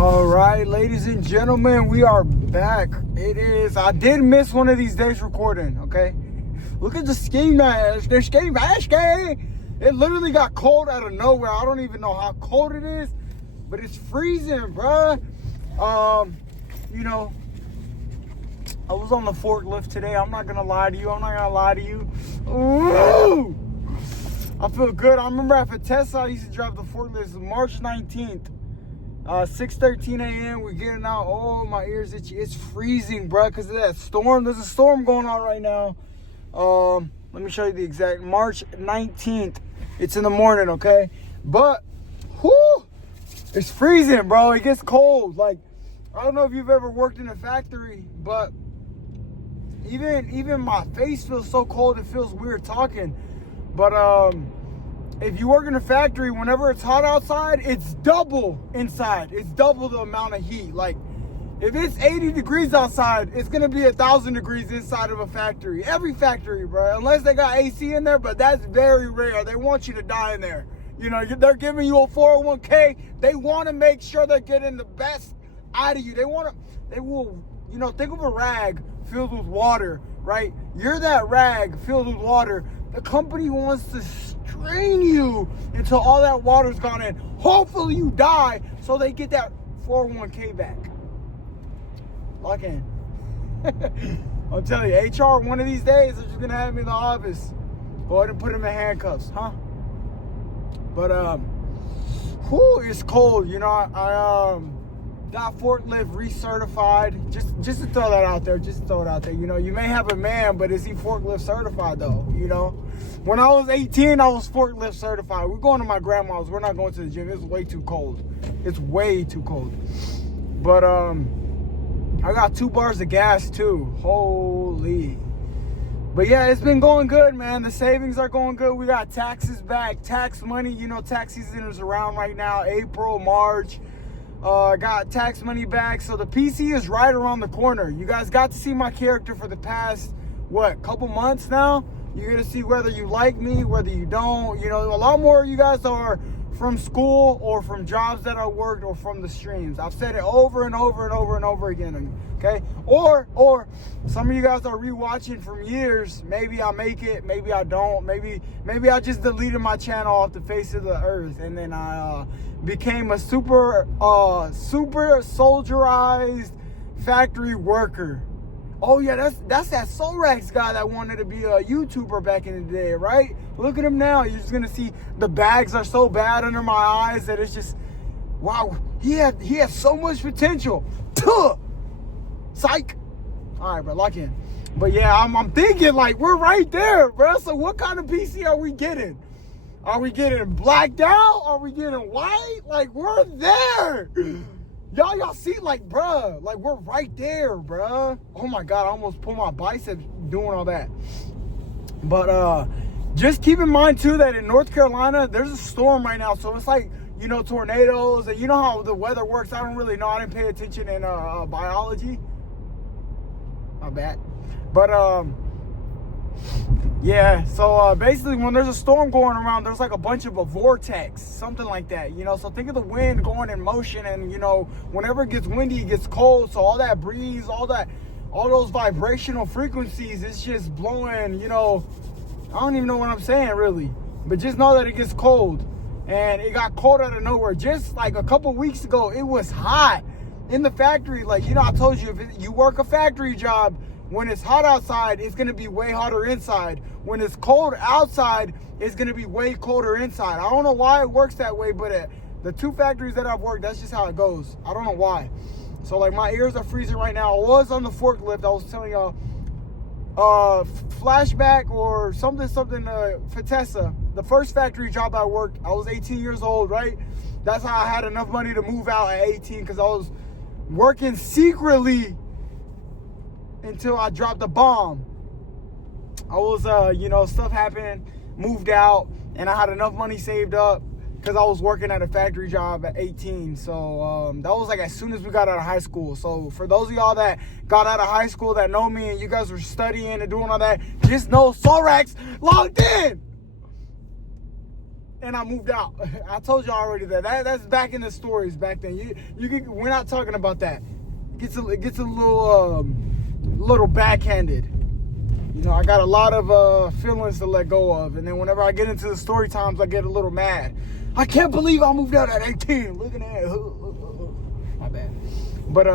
All right, ladies and gentlemen, we are back. I did miss one of these days recording, okay? Look at the ski mask. The ski mask. It literally got cold out of nowhere. I don't even know how cold it is, but it's freezing, bruh. I was on the forklift today. I'm not gonna lie to you. Ooh! I feel good. I remember at Vitessa, I used to drive the forklift. It's March 19th. 6:13 a.m. We're getting out. Oh, my ears itchy. It's freezing, bro, because of that storm. There's a storm going on right now. Let me show you the exact March 19th. It's in the morning, okay? But, whoo, it's freezing, bro. It gets cold. Like, I don't know if you've ever worked in a factory, but even my face feels so cold. It feels weird talking. But, if you work in a factory, whenever it's hot outside, it's double inside. It's double the amount of heat. Like, if it's 80 degrees outside, it's going to be 1,000 degrees inside of a factory. Every factory, bro. Unless they got AC in there, but that's very rare. They want you to die in there. You know, they're giving you a 401k. They want to make sure they're getting the best out of you. They will, think of a rag filled with water, right? You're that rag filled with water. The company wants to strain you until all that water's gone in. Hopefully you die so they get that 401k back. Lock in. I'm telling you, HR, one of these days, they're just going to have me in the office. Go ahead and put them in handcuffs, huh? But, it's cold. I got forklift recertified. Just to throw that out there. You may have a man, but is he forklift certified though? When I was 18, I was forklift certified. We're going to my grandma's. We're not going to the gym. It's way too cold. But I got 2 bars of gas too. Holy. But yeah, it's been going good, man. The savings are going good. We got taxes back, tax money. Tax season is around right now. April, March. Got tax money back. So the PC is right around the corner. You guys got to see my character for the past, couple months now. You're going to see whether you like me, whether you don't. A lot more of you guys are from school or from jobs that I worked or from the streams. I've said it over and over and over and over again, okay? Or some of you guys are rewatching from years. Maybe I make it, maybe I don't. Maybe I just deleted my channel off the face of the earth and then I became a super soldierized factory worker. Oh yeah, that's that Sorax guy that wanted to be a YouTuber back in the day, right? Look at him now. You're just gonna see the bags are so bad under my eyes that it's just, wow, he has so much potential. Tuh! Psych. All right, bro, lock in. But yeah, I'm thinking like we're right there, bro. So what kind of PC are we getting? Are we getting blacked out? Are we getting white? Like we're there. Y'all see, like, bruh, like, we're right there, bruh. Oh, my God, I almost pulled my biceps doing all that. But just keep in mind, too, that in North Carolina, there's a storm right now. So it's like, tornadoes. And you know how the weather works. I don't really know. I didn't pay attention in biology. My bad. But, yeah, so basically when there's a storm going around, there's like a bunch of a vortex, something like that, so think of the wind going in motion and, whenever it gets windy, it gets cold. So all that breeze, all those vibrational frequencies, it's just blowing, I don't even know what I'm saying really, but just know that it gets cold and it got cold out of nowhere. Just like a couple weeks ago, it was hot in the factory. Like, I told you, if you work a factory job, when it's hot outside, it's going to be way hotter inside. When it's cold outside, it's going to be way colder inside. I don't know why it works that way, but the 2 factories that I've worked, that's just how it goes. I don't know why. So, like, my ears are freezing right now. I was on the forklift. I was telling y'all, flashback or something, Vitessa. The first factory job I worked, I was 18 years old, right? That's how I had enough money to move out at 18 because I was working secretly until I dropped the bomb. I was, stuff happened, moved out, and I had enough money saved up because I was working at a factory job at 18. So that was like as soon as we got out of high school. So for those of y'all that got out of high school that know me and you guys were studying and doing all that, just know Sorax logged in. and I moved out. I told you already that's back in the stories back then. We're not talking about that. It gets a little backhanded. You know, I got a lot of feelings to let go of, and then whenever I get into the story times, I get a little mad. I can't believe I moved out at 18. Looking at it, my bad. But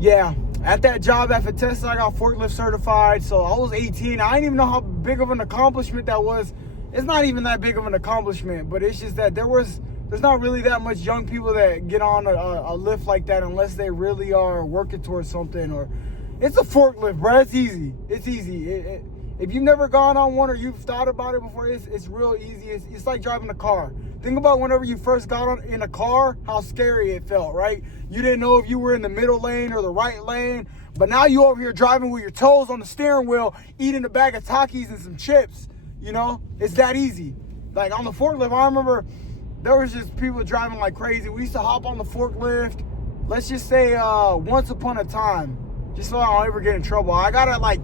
yeah, at that job at Vitessa, I got forklift certified. So I was 18. I didn't even know how big of an accomplishment that was. It's not even that big of an accomplishment, but it's just that there's not really that much young people that get on a lift like that unless they really are working towards something. Or it's a forklift, bro. It's easy. It's easy. If you've never gone on one or you've thought about it before, it's real easy. It's like driving a car. Think about whenever you first got in a car, how scary it felt, right? You didn't know if you were in the middle lane or the right lane, but now you over here driving with your toes on the steering wheel, eating a bag of Takis and some chips. You know, it's that easy. Like on the forklift, I remember there was just people driving like crazy. We used to hop on the forklift, let's just say once upon a time, just so I don't ever get in trouble. I gotta like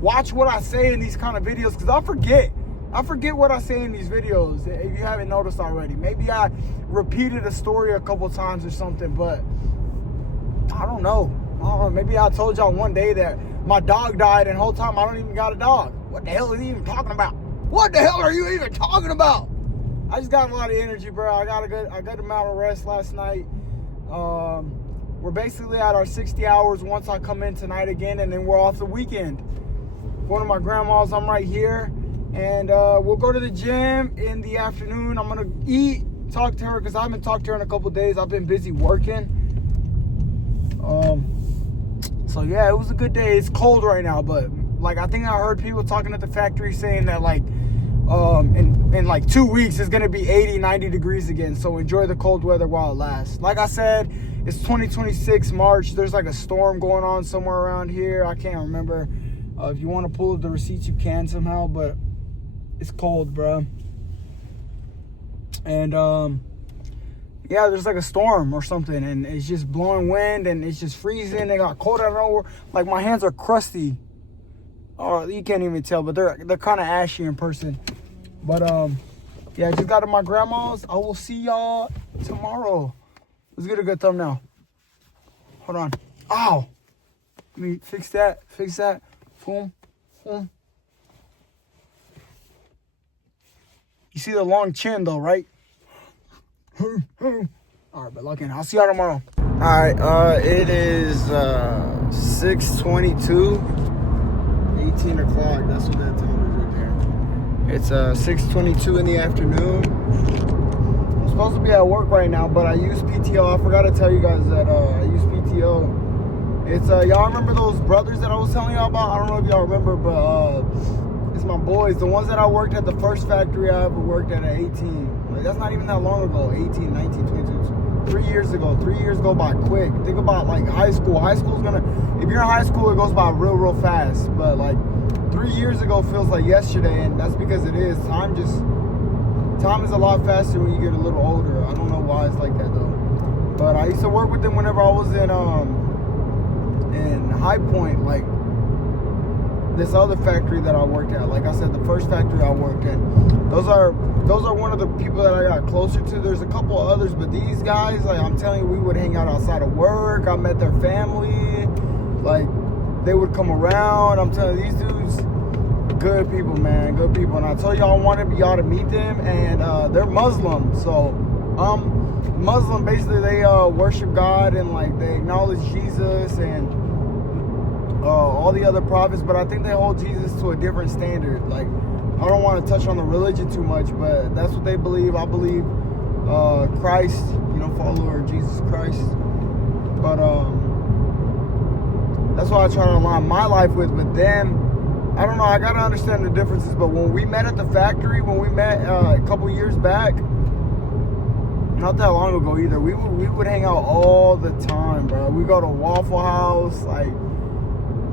watch what I say in these kind of videos because I forget what I say in these videos, if you haven't noticed already. Maybe I repeated a story a couple times or something, but I don't know. Maybe I told y'all one day that my dog died and the whole time I don't even got a dog. What the hell is he even talking about? What the hell are you even talking about? I just got a lot of energy, bro. I got a good amount of rest last night. We're basically at our 60 hours once I come in tonight again, and then we're off the weekend. Going to my grandma's, I'm right here. And we'll go to the gym in the afternoon. I'm going to eat, talk to her, because I haven't talked to her in a couple days. I've been busy working. So, yeah, it was a good day. It's cold right now, but, like, I think I heard people talking at the factory saying that, like, in like 2 weeks, it's going to be 80, 90 degrees again. So enjoy the cold weather while it lasts. Like I said, it's 2026 March. There's, like, a storm going on somewhere around here. I can't remember. If you want to pull up the receipts, you can somehow, but it's cold, bro. And yeah, there's like a storm or something, and it's just blowing wind, and it's just freezing. They got cold out of nowhere. Like, my hands are crusty. Oh, you can't even tell, but they're kind of ashy in person. But yeah, I just got to my grandma's. I will see y'all tomorrow. Let's get a good thumbnail. Hold on. Ow. Let me fix that. Boom. You see the long chin though, right? Alright, but look in. I'll see y'all tomorrow. Alright, it is 6:22. 18 o'clock. That's what that time is right there. It's 6:22 in the afternoon. I'm supposed to be at work right now, but I use PTO. I forgot to tell you guys that I use PTO. It's y'all remember those brothers that I was telling y'all about? I don't know if y'all remember, but it's my boys, the ones that I worked at the first factory I ever worked at 18. Like, that's not even that long ago. 18, 19, 22. 3 years ago. 3 years go by quick. Think about like high school. High school's gonna, if you're in high school, it goes by real fast. But like 3 years ago feels like yesterday, and that's because it is. Time is a lot faster when you get a little older. I don't know why it's like that though. But I used to work with them whenever I was in High Point, like this other factory that I worked at. Like I said, the first factory I worked in. Those are one of the people that I got closer to. There's a couple of others, but these guys, like I'm telling you, we would hang out outside of work. I met their family. Like they would come around. I'm telling you, these dudes, good people, man, good people. And I told y'all I wanted y'all to meet them, and they're Muslim. So Muslim, basically they worship God, and like they acknowledge Jesus and all the other prophets, but I think they hold Jesus to a different standard. Like, I don't want to touch on the religion too much, but that's what they believe. I believe Christ, follower of Jesus Christ. But that's what I try to align my life with. But them, I don't know, I gotta understand the differences. But when we met at the factory, when we met a couple years back, not that long ago either, we would hang out all the time, bro. We go to Waffle House. Like,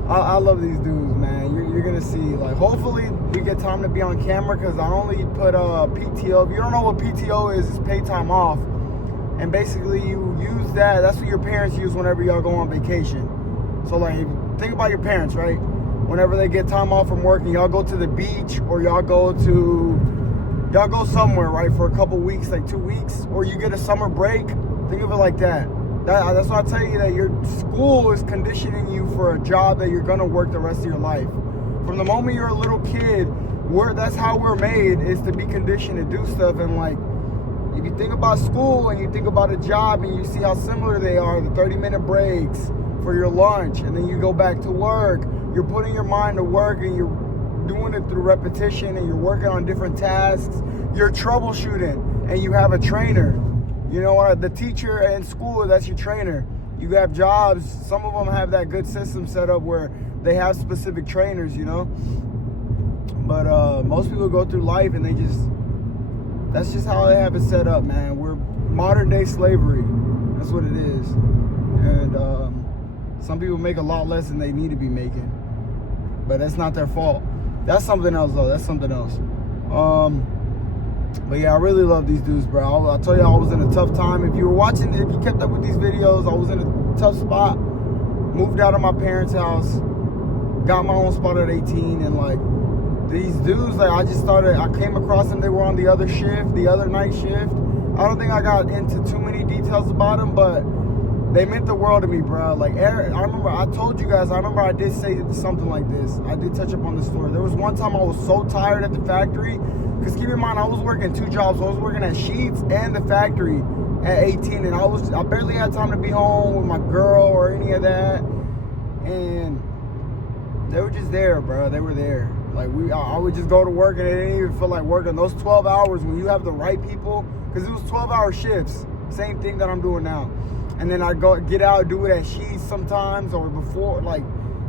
I love these dudes, man. You're gonna see. Like, hopefully we get time to be on camera, because I only put PTO. If you don't know what PTO is, it's paid time off. And basically you use that. That's what your parents use whenever y'all go on vacation. So like, think about your parents, right? whenever they get time off from work and y'all go to the beach or y'all go somewhere, right, for a couple weeks, like 2 weeks, or you get a summer break. Think of it like that. That's why I tell you that your school is conditioning you for a job that you're gonna work the rest of your life. From the moment you're a little kid, that's how we're made, is to be conditioned to do stuff. And like, if you think about school and you think about a job and you see how similar they are, the 30-minute breaks for your lunch, and then you go back to work, you're putting your mind to work and you're doing it through repetition and you're working on different tasks. You're troubleshooting and you have a trainer. You know what? The teacher in school, that's your trainer. You have jobs. Some of them have that good system set up where they have specific trainers, you know? But most people go through life and that's just how they have it set up, man. We're modern day slavery. That's what it is. And some people make a lot less than they need to be making. But that's not their fault. That's something else, though. That's something else. But yeah, I really love these dudes, bro. I told you I was in a tough time. If you kept up with these videos, I was in a tough spot. Moved out of my parents' house. Got my own spot at 18. And like, these dudes, like, I came across them. They were on the other night shift. I don't think I got into too many details about them, but they meant the world to me, bro. Like, I remember I told you guys, I did say something like this. I did touch up on this story. There was one time I was so tired at the factory, because keep in mind, I was working 2 jobs. I was working at Sheetz and the factory at 18, and I barely had time to be home with my girl or any of that. And they were just there, bro. They were there. Like, I would just go to work and it didn't even feel like working. Those 12 hours, when you have the right people, because it was 12-hour shifts, same thing that I'm doing now. And then I'd get out, do it at Sheetz sometimes, or before, like,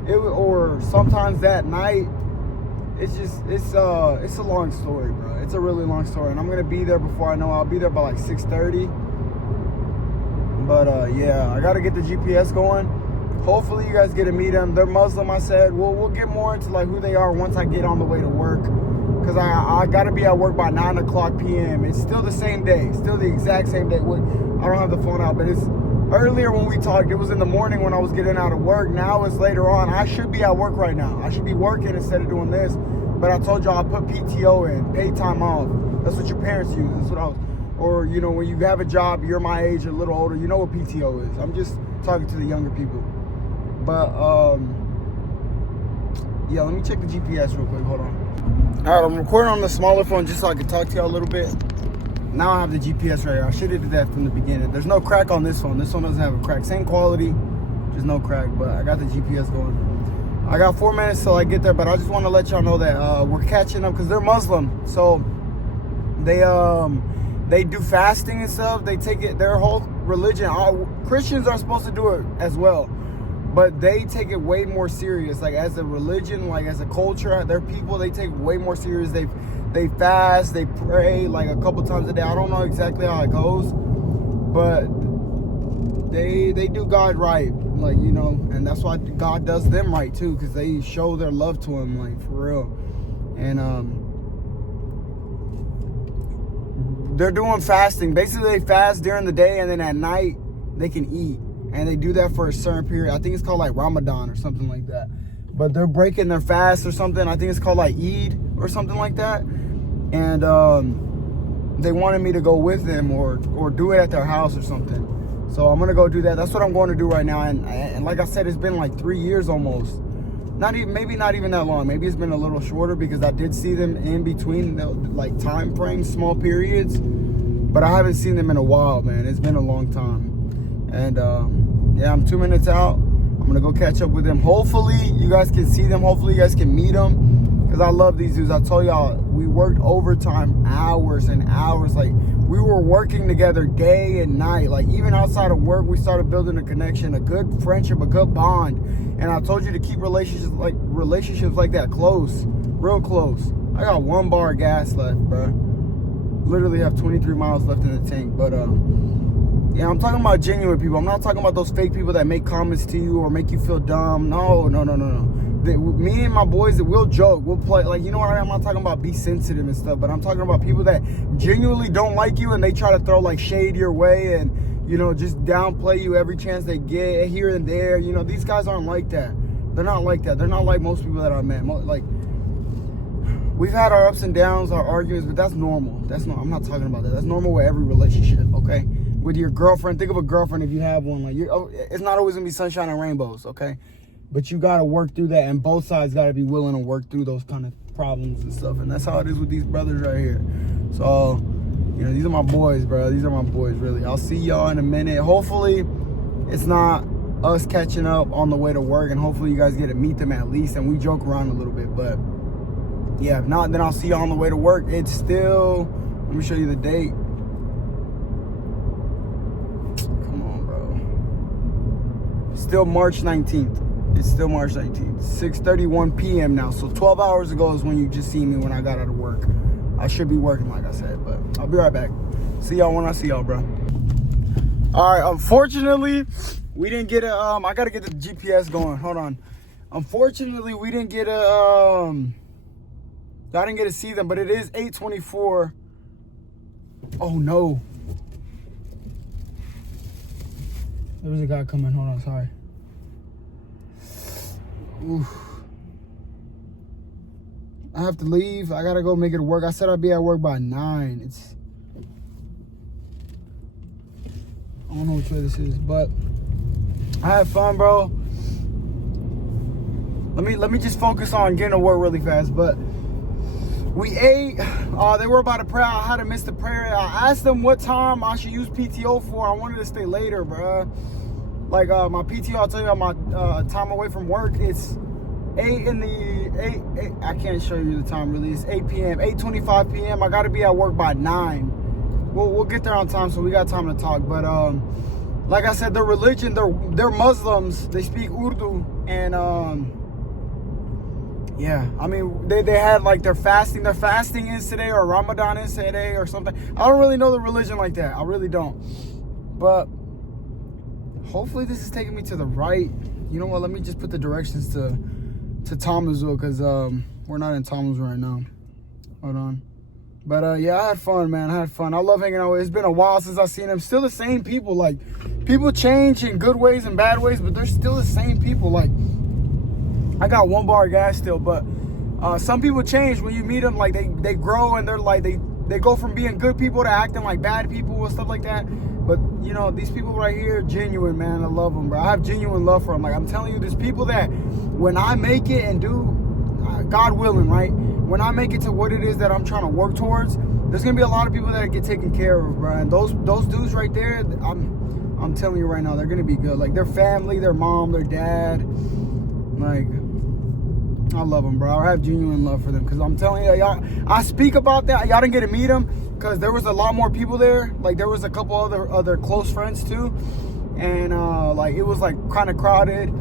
or sometimes that night. It's a long story, bro. It's a really long story, and I'm gonna be there before I know. I'll be there by like 6:30. But yeah, I gotta get the GPS going. Hopefully you guys get to meet them. They're Muslim, I said. We'll get more into like who they are once I get on the way to work, because I gotta be at work by 9:00 p.m. It's still the same day, still the exact same day. I don't have the phone out, but it's earlier when we talked. It was in the morning when I was getting out of work. Now it's later on. I should be at work right now. I should be working instead of doing this. But I told y'all I put PTO in, paid time off. That's what your parents use. That's what or you know, when you have a job, you're my age, or a little older, you know what PTO is. I'm just talking to the younger people. But yeah, let me check the GPS real quick. Hold on. All right, I'm recording on the smaller phone just so I can talk to y'all a little bit. Now I have the GPS right here. I should have did that from the beginning. There's no crack on this phone. This one doesn't have a crack. Same quality, just no crack. But I got the GPS going. I got 4 minutes till I get there, but I just want to let y'all know that we're catching up because they're Muslim. So they do fasting and stuff. They take it, their whole religion. Christians are supposed to do it as well, but they take it way more serious. Like as a religion, like as a culture, their people, they take it way more serious. They fast, they pray like a couple times a day. I don't know exactly how it goes, but they do God right, like, you know, and that's why God does them right too, because they show their love to him, like, for real. And they're doing fasting. Basically they fast during the day, and then at night they can eat, and they do that for a certain period. I think it's called like Ramadan or something like that, but they're breaking their fast or something. I think it's called like Eid or something like that. And they wanted me to go with them or do it at their house or something. So I'm gonna go do that. That's what I'm going to do right now. And like I said, it's been like 3 years almost. Maybe not even that long. Maybe it's been a little shorter, because I did see them in between the, like, time frames, small periods. But I haven't seen them in a while, man. It's been a long time. And yeah, I'm 2 minutes out. I'm gonna go catch up with them. Hopefully you guys can see them. Hopefully you guys can meet them, because I love these dudes. I told y'all, we worked overtime hours and hours. Like, we were working together day and night. Like, even outside of work, we started building a connection, a good friendship, a good bond. And I told you to keep relationships like that close, real close. I got 1 bar of gas left, bro. Literally have 23 miles left in the tank. But yeah, I'm talking about genuine people. I'm not talking about those fake people that make comments to you or make you feel dumb. No. Me and my boys, we'll joke, we'll play, like, you know what I mean? I'm not talking about be sensitive and stuff, but I'm talking about people that genuinely don't like you, and they try to throw like shade your way, and, you know, just downplay you every chance they get here and there. You know, these guys aren't like that. They're not like that. They're not like most people that I met. Like, we've had our ups and downs, our arguments, but that's normal. I'm not talking about that. That's normal with every relationship, okay? With your girlfriend, think of a girlfriend if you have one. Like, it's not always gonna be sunshine and rainbows, okay? But you gotta work through that, and both sides gotta be willing to work through those kind of problems and stuff. And that's how it is with these brothers right here. So, you know, these are my boys, bro. These are my boys, really. I'll see y'all in a minute. Hopefully, it's not us catching up on the way to work, and hopefully you guys get to meet them at least, and we joke around a little bit. But yeah, if not, then I'll see y'all on the way to work. It's still, let me show you the date. Come on, bro. Still March 19th. It's still March 19th. 6:31 p.m. now. So 12 hours ago is when you just see me when I got out of work. I should be working, like I said, but I'll be right back. See y'all when I see y'all, bro. All right, unfortunately, we didn't get a, I gotta get the GPS going. Hold on. Unfortunately, we didn't get a, I didn't get to see them, but it is 8:24. Oh no. There was a guy coming, hold on, sorry. Oof. I have to leave. I gotta go make it work. I said I'd be at work by 9. I don't know which way this is, but I had fun, bro. Let me just focus on getting to work really fast. But we ate. They were about to pray. I had to miss the prayer. I asked them what time I should use PTO for. I wanted to stay later, bro. Like my PTO, I'll tell you my time away from work. It's 8 I can't show you the time really. It's 8 p.m. 8:25 p.m. I gotta be at work by 9. We'll get there on time, so we got time to talk. But like I said, their religion, they're Muslims. They speak Urdu, and yeah, I mean they had like their fasting. Their fasting is today, or Ramadan is today, or something. I don't really know the religion like that. I really don't. But hopefully this is taking me to the right. You know what? Let me just put the directions to Thomasville, because we're not in Thomasville right now. Hold on. But yeah, I had fun, man. I had fun. I love hanging out with. It's been a while since I've seen them. Still the same people. Like, people change in good ways and bad ways, but they're still the same people. Like, I got 1 bar of gas still, but some people change when you meet them. Like, they grow, and they're like, they go from being good people to acting like bad people and stuff like that. But, you know, these people right here, genuine, man. I love them, bro. I have genuine love for them. Like, I'm telling you, there's people that when I make it and do, God willing, right? When I make it to what it is that I'm trying to work towards, there's going to be a lot of people that get taken care of, bro. And those dudes right there, I'm telling you right now, they're going to be good. Like, their family, their mom, their dad. Like, I love them, bro. I have genuine love for them. Because I'm telling you, y'all, I speak about that. Y'all didn't get to meet them because there was a lot more people there. Like, there was a couple other close friends, too. And, like, it was, like, kind of crowded.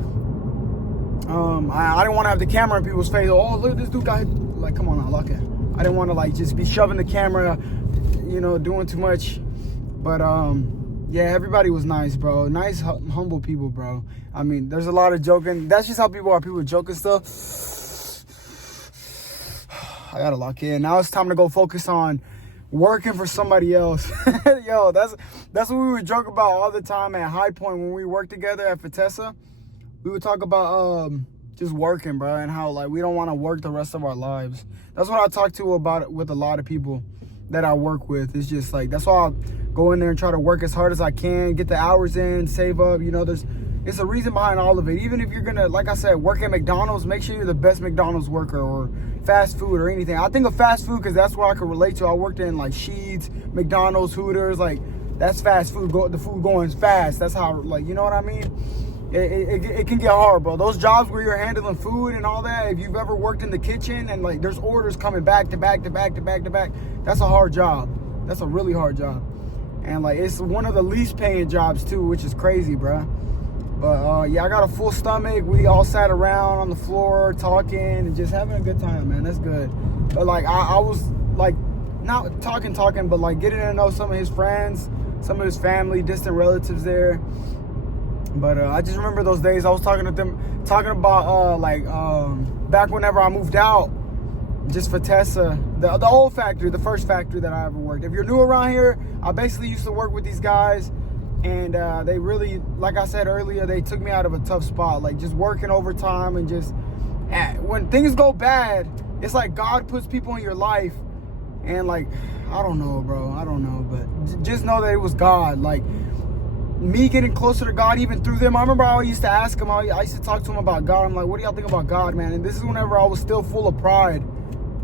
I didn't want to have the camera in people's face. Oh, look, this dude got, like, come on now, look at. I didn't want to, like, just be shoving the camera, you know, doing too much. But, yeah, everybody was nice, bro. Nice, humble people, bro. I mean, there's a lot of joking. That's just how people are. People joke and stuff. I got to lock in. Now it's time to go focus on working for somebody else. Yo, that's what we would joke about all the time at High Point when we worked together at Fatessa. We would talk about just working, bro, and how, like, we don't want to work the rest of our lives. That's what I talk to about it with a lot of people that I work with. It's just like, that's why I go in there and try to work as hard as I can, get the hours in, save up. You know, it's a reason behind all of it. Even if you're gonna, like I said, work at McDonald's, make sure you're the best McDonald's worker, or fast food or anything. I think of fast food because that's what I can relate to. I worked in like Sheetz, McDonald's, Hooters. Like, that's fast food. The food going fast. That's how, like, you know what I mean? It can get hard, bro. Those jobs where you're handling food and all that, if you've ever worked in the kitchen and, like, there's orders coming back to back to back to back to back, that's a hard job. That's a really hard job. And, like, it's one of the least paying jobs too, which is crazy, bro. But yeah, I got a full stomach. We all sat around on the floor talking and just having a good time, man. That's good. But, like, I was, like, not talking, but, like, getting to know some of his friends, some of his family, distant relatives there. But I just remember those days. I was talking to them, talking about back whenever I moved out, just Fatessa, the old factory, the first factory that I ever worked. If you're new around here, I basically used to work with these guys. And they really, like I said earlier, they took me out of a tough spot. Like just working overtime and just, when things go bad, it's like God puts people in your life. And like, I don't know, bro. I don't know. But just know that it was God. Like, me getting closer to God even through them. I remember I used to ask him, I used to talk to him about God. I'm like, what do y'all think about God, man? And this is whenever I was still full of pride.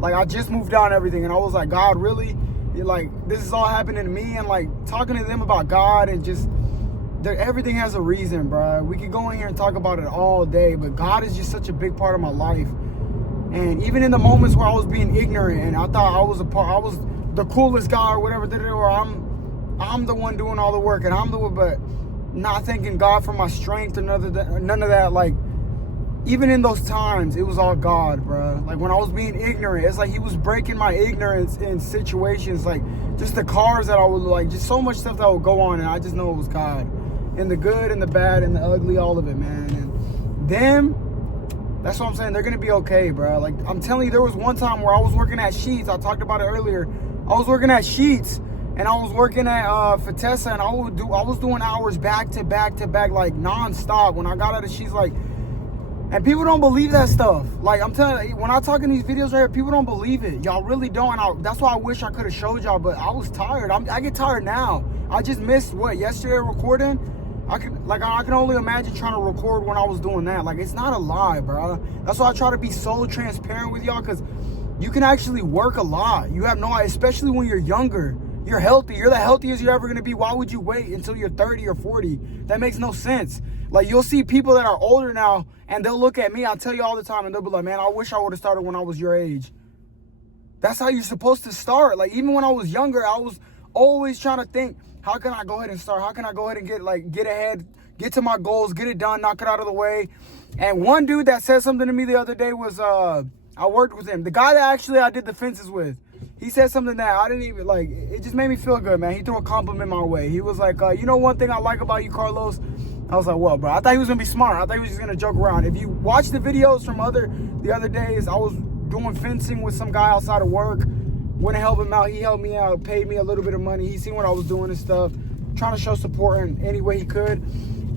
Like, I just moved out and everything. And I was like, God, really? You're like, this is all happening to me? And like, talking to them about God and just, everything has a reason, bro. We could go in here and talk about it all day. But God is just such a big part of my life. And even in the moments where I was being ignorant and I thought I was the coolest guy or whatever, or I'm the one doing all the work and I'm the one, but not thanking God for my strength or none of that. Like, even in those times, it was all God, bro. Like, when I was being ignorant, it's like he was breaking my ignorance in situations, like just the cars that I would, like, just so much stuff that would go on, and I just know it was God. And the good and the bad and the ugly, all of it, man. And them, that's what I'm saying, they're gonna be okay, bro. Like, I'm telling you, there was one time where I was working at Sheetz. I talked about it earlier. I was working at Sheetz. And I was working at Fatessa, and I was doing hours back to back, like non-stop. When I got out of Sheetz, like, and people don't believe that stuff. Like, I'm telling you, when I talk in these videos right here, people don't believe it. Y'all really don't. And that's why I wish I could have showed y'all, but I was tired. I get tired now. I just missed yesterday recording. I can only imagine trying to record when I was doing that. Like, it's not a lie, bro. That's why I try to be so transparent with y'all, because you can actually work a lot. You have no idea, especially when you're younger. You're healthy. You're the healthiest you're ever going to be. Why would you wait until you're 30 or 40? That makes no sense. Like, you'll see people that are older now, and they'll look at me. I'll tell you all the time, and they'll be like, man, I wish I would have started when I was your age. That's how you're supposed to start. Like, even when I was younger, I was always trying to think, how can I go ahead and start? How can I go ahead and get ahead, get to my goals, get it done, knock it out of the way? And one dude that said something to me the other day was, I worked with him. The guy that actually I did the fences with. He said something that I didn't even, like, it just made me feel good, man. He threw a compliment my way. He was like, you know one thing I like about you, Carlos? I was like, what, bro? I thought he was going to be smart. I thought he was just going to joke around. If you watch the videos from the other days, I was doing fencing with some guy outside of work. Went to help him out. He helped me out, paid me a little bit of money. He seen what I was doing and stuff. Trying to show support in any way he could.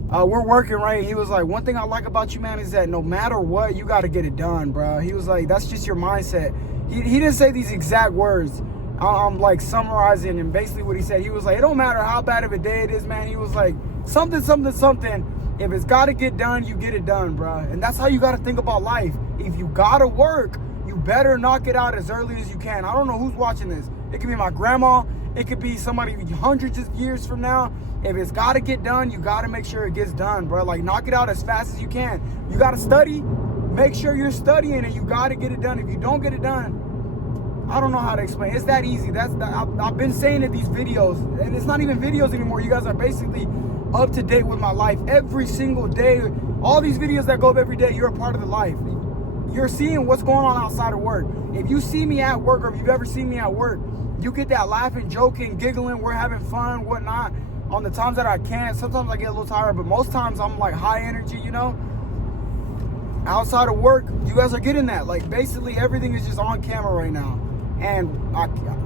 We're working, right? He was like, one thing I like about you, man, is that no matter what, you got to get it done, bro. He was like, that's just your mindset. He didn't say these exact words. I'm like summarizing and basically what he said. He was like, it don't matter how bad of a day it is, man. He was like, something. If it's got to get done, you get it done, bro. And that's how you got to think about life. If you got to work, you better knock it out as early as you can. I don't know who's watching this. It could be my grandma. It could be somebody hundreds of years from now. If it's got to get done, you got to make sure it gets done, bro. Like, knock it out as fast as you can. You got to study. Make sure you're studying and you got to get it done. If you don't get it done, I don't know how to explain. It's that easy. I've been saying in these videos, and it's not even videos anymore. You guys are basically up to date with my life every single day. All these videos that go up every day, you're a part of the life. You're seeing what's going on outside of work. If you see me at work, or if you've ever seen me at work, you get that laughing, joking, giggling, we're having fun, whatnot. On the times that I can, sometimes I get a little tired, but most times I'm like high energy, you know? Outside of work, you guys are getting that. Like, basically everything is just on camera right now. And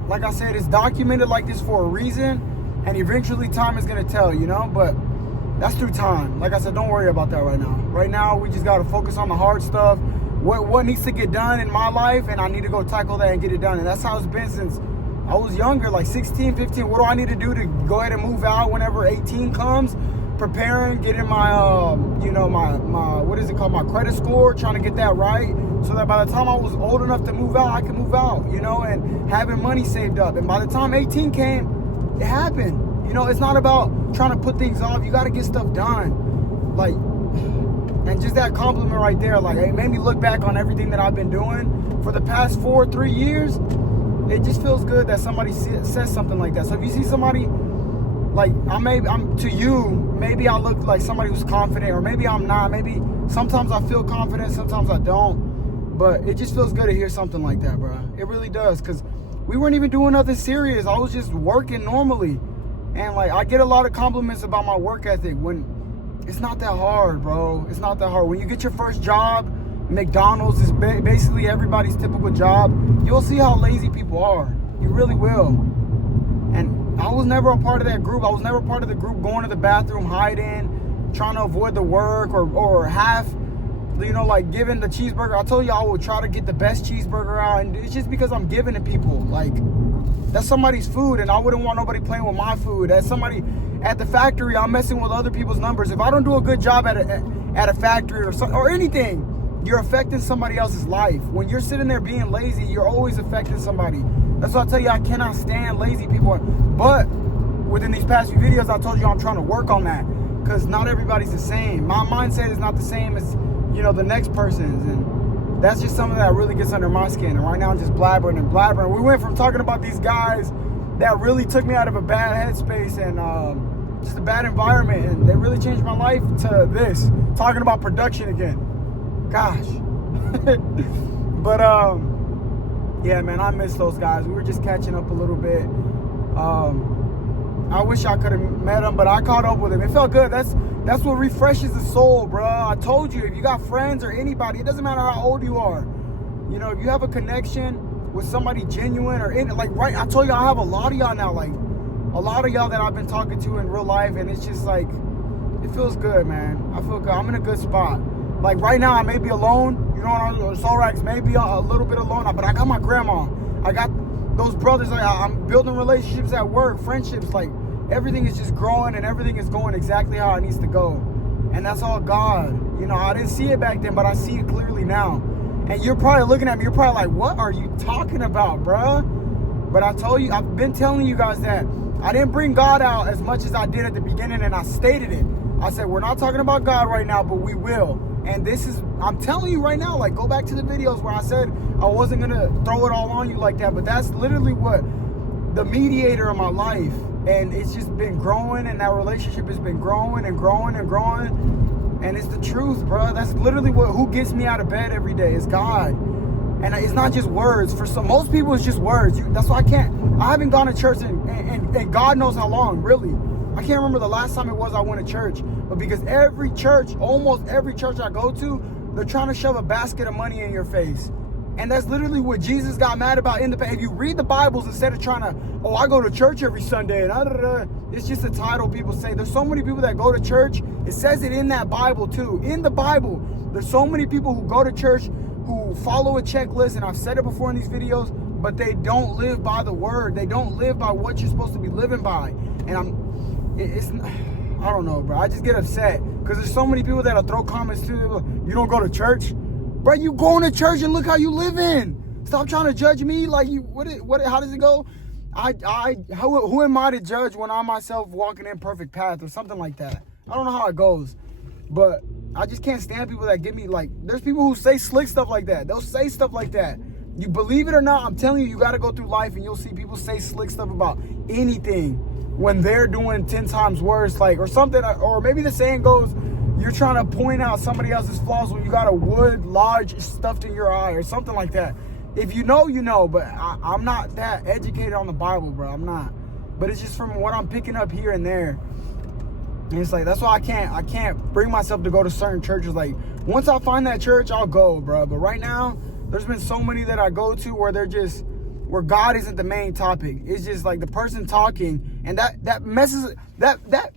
like I said, it's documented like this for a reason, and eventually time is gonna tell, you know? But that's through time. Like I said, don't worry about that right now. Right now, we just gotta focus on the hard stuff. What needs to get done in my life, and I need to go tackle that and get it done. And that's how it's been since I was younger, like 16, 15. What do I need to do to go ahead and move out whenever 18 comes? Preparing, getting my, my what is it called? My credit score, trying to get that right. So that by the time I was old enough to move out, I could move out, you know, and having money saved up. And by the time 18 came, it happened. You know, it's not about trying to put things off. You got to get stuff done. Like, and just that compliment right there, like, it made me look back on everything that I've been doing for the past 3 years. It just feels good that somebody says something like that. So if you see somebody, like, I'm to you, maybe I look like somebody who's confident, or maybe I'm not. Maybe sometimes I feel confident, sometimes I don't. But it just feels good to hear something like that, bro. It really does, because we weren't even doing nothing serious. I was just working normally. And, like, I get a lot of compliments about my work ethic when it's not that hard, bro. It's not that hard. When you get your first job, McDonald's is basically everybody's typical job. You'll see how lazy people are. You really will. And I was never a part of that group. I was never part of the group going to the bathroom, hiding, trying to avoid the work, or half, you know, like giving the cheeseburger. I told you I would try to get the best cheeseburger out, and it's just because I'm giving to people. Like, that's somebody's food, and I wouldn't want nobody playing with my food. As somebody at the factory, I'm messing with other people's numbers. If I don't do a good job at a factory or anything, you're affecting somebody else's life. When you're sitting there being lazy, you're always affecting somebody. That's why I tell you I cannot stand lazy people. But within these past few videos, I told you I'm trying to work on that, because not everybody's the same. My mindset is not the same as, you know, the next person's, and that's just something that really gets under my skin. And right now I'm just blabbering and blabbering. We went from talking about these guys that really took me out of a bad headspace and just a bad environment, and they really changed my life, to this, talking about production again. Gosh. But yeah, man, I miss those guys. We were just catching up a little bit. I wish I could have met them, but I caught up with them. It felt good. That's what refreshes the soul, bro. I told you, if you got friends or anybody, it doesn't matter how old you are. You know, if you have a connection with somebody genuine or right, I told you I have a lot of y'all now, like a lot of y'all that I've been talking to in real life, and it's just like, it feels good, man. I feel good. I'm in a good spot. Like right now, I may be alone. You know, Soul Rags may be a little bit alone, but I got my grandma. I got those brothers. Like, I'm building relationships at work, friendships. Like, everything is just growing, and everything is going exactly how it needs to go. And that's all God. You know, I didn't see it back then, but I see it clearly now. And you're probably looking at me, you're probably like, what are you talking about, bruh? But I told you, I've been telling you guys that I didn't bring God out as much as I did at the beginning, and I stated it. I said, we're not talking about God right now, but we will. And this is, I'm telling you right now, like, go back to the videos where I said I wasn't going to throw it all on you like that. But that's literally what the mediator of my life. And it's just been growing, and that relationship has been growing and growing and growing. And it's the truth, bro. That's literally who gets me out of bed every day is God. And it's not just words. For most people, it's just words. That's why I haven't gone to church in God knows how long, really. I can't remember the last time it was I went to church. But because almost every church I go to, they're trying to shove a basket of money in your face. And that's literally what Jesus got mad about in the. If you read the Bibles, instead of trying to, I go to church every Sunday, and it's just a title people say. There's so many people that go to church. It says it in that Bible too. In the Bible, there's so many people who go to church, who follow a checklist, and I've said it before in these videos, but they don't live by the word. They don't live by what you're supposed to be living by. And I don't know, bro. I just get upset because there's so many people that'll throw comments too. Like, you don't go to church, bro. You going to church and look how you living. Stop trying to judge me. Like, how does it go? Who am I to judge when I myself walking in perfect path or something like that? I don't know how it goes, but I just can't stand people that give me, like, there's people who say slick stuff like that. They'll say stuff like that. You believe it or not, I'm telling you, you got to go through life and you'll see people say slick stuff about anything when they're doing 10 times worse, like, or something. Or maybe the saying goes, you're trying to point out somebody else's flaws when you got a wood lodge stuffed in your eye or something like that. If you know, you know, but I'm not that educated on the Bible, bro. I'm not. But it's just from what I'm picking up here and there. And it's like, that's why I can't bring myself to go to certain churches. Like, once I find that church, I'll go, bro. But right now, there's been so many that I go to where God isn't the main topic. It's just like the person talking, and that messes, that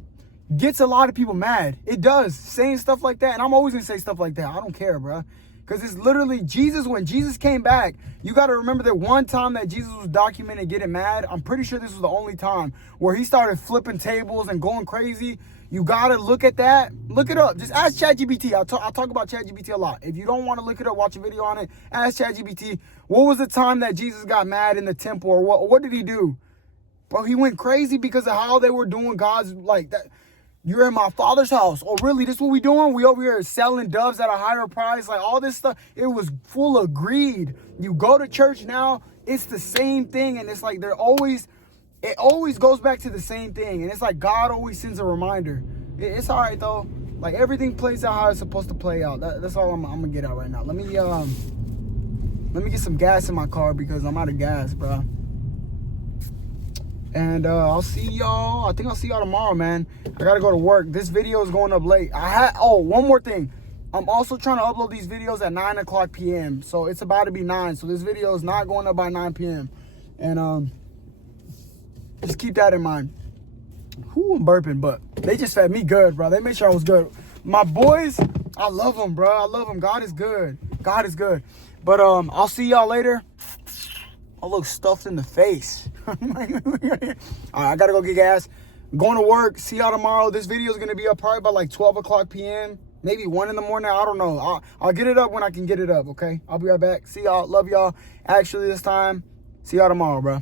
gets a lot of people mad. It does, saying stuff like that. And I'm always gonna say stuff like that. I don't care, bro. Because it's literally Jesus. When Jesus came back, you got to remember that one time that Jesus was documented getting mad. I'm pretty sure this was the only time where he started flipping tables and going crazy. You got to look at that. Look it up. Just ask ChatGPT. I talk about ChatGPT a lot. If you don't want to look it up, watch a video on it. Ask ChatGPT. What was the time that Jesus got mad in the temple, or what did he do? Bro, he went crazy because of how they were doing God's, like, that. You're in my Father's house. Oh, really? This is what we doing? We over here selling doves at a higher price. Like, all this stuff. It was full of greed. You go to church now, it's the same thing. And it's like it always goes back to the same thing. And it's like God always sends a reminder. It's all right, though. Like, everything plays out how it's supposed to play out. That's all I'm going to get out right now. Let me get some gas in my car because I'm out of gas, bro. And I'll see y'all. I think I'll see y'all tomorrow, man. I gotta go to work. This video is going up late. One more thing. I'm also trying to upload these videos at 9 o'clock p.m. So it's about to be 9. So this video is not going up by 9 p.m. And Just keep that in mind. Whoo, I'm burping, but they just fed me good, bro. They made sure I was good. My boys, I love them, bro. I love them. God is good. God is good. But I'll see y'all later. I look stuffed in the face. All right, I gotta go get gas. I'm going to work. See y'all tomorrow. This video is gonna be up probably by like 12 o'clock p.m. Maybe 1 in the morning. I don't know. I'll get it up when I can get it up, okay? I'll be right back. See y'all. Love y'all. Actually, this time, see y'all tomorrow, bro.